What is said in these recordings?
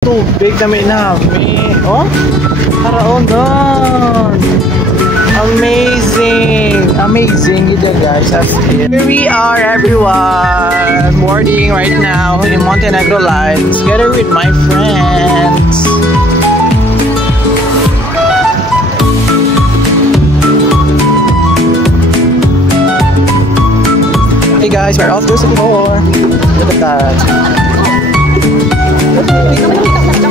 Tubig kami namin. Oh, paraon doon. Amazing. Amazing you guys. That's it. Here we are everyone. Morning right now in Montenegro Lines together with my friends. Hey guys, we're off to Singapore. Look at that.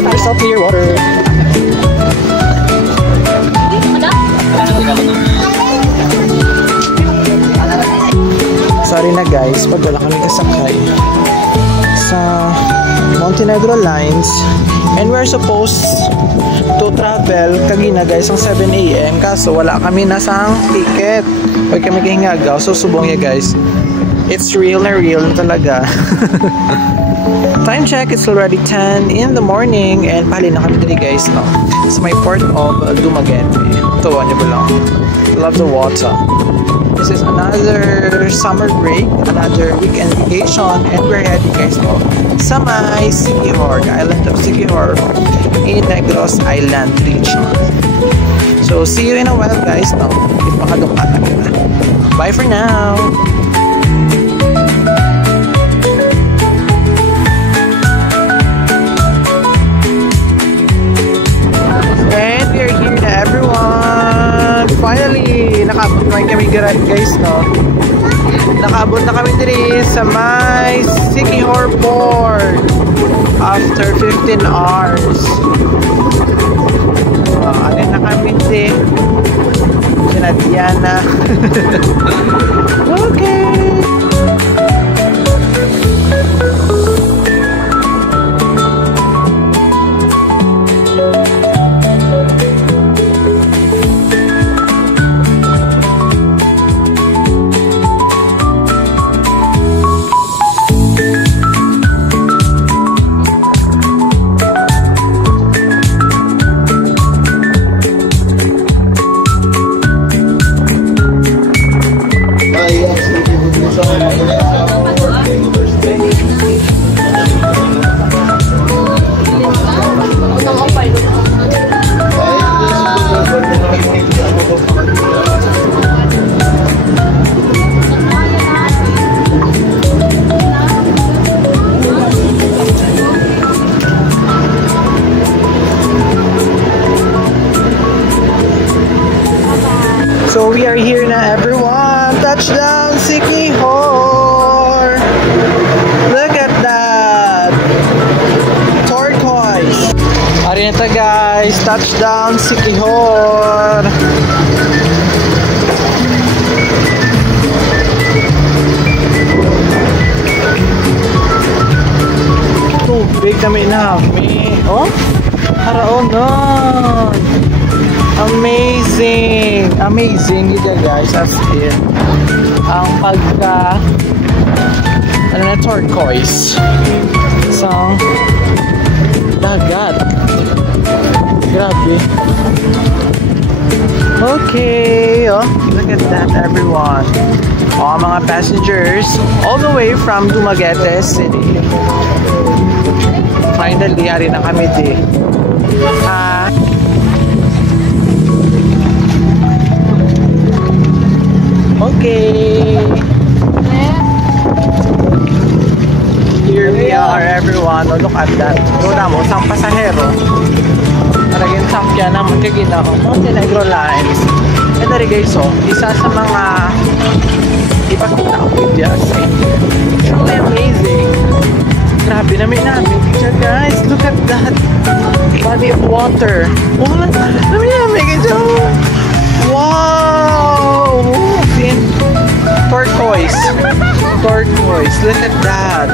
Crystal clear water. Sorry na guys, pag wala kami kasakay sa Montenegro Lines and we're supposed to travel kagina guys ang 7 AM kaso wala kami nasang ticket. Huwag kami kahingagaw, so subong ya guys. It's real na real talaga. Time check, it's already 10 in the morning and pali na kami dali guys, no? It's my port of Dumaguete. Ito, ano ba lang? Love the water. This is another summer break, another weekend vacation, and we're heading guys no, sa may Siquijor, the island of Siquijor in Negros Island region. So see you in a while guys, no? Ipakadukatan kita. Bye for now! Finally, nakaabot na kami guys, no? Nakaabot na kami diri sa may Siquijor Port after 15 hours. Ano na kami di? Sinadya na. Okay. So we are here na everyone. Touchdown Siquijor. Look at that. Turquoise. Ari na ta guys. Touchdown Siquijor. Tubig kami namin. Oh, haraon nun. Amazing! Amazing you guys, that's it. Ang pagka ano na, turquoise sa dagat. Grabe. Okay, oh, look at that everyone. Mga passengers all the way from Dumaguete City. Finally, ari na kami di. Okay. Here we are everyone. Oh, look at that. Doon mo, isang pasahero. Paragin sakyan na magkagina ko. Montenegro Lines. And there guys, oh, isa sa mga ipakita ko video sa inyo. It's really amazing. Grabe namin picture guys. Look at that. Body of water. Oh, namin guys. Wow! Turquoise. Turquoise. Look at that.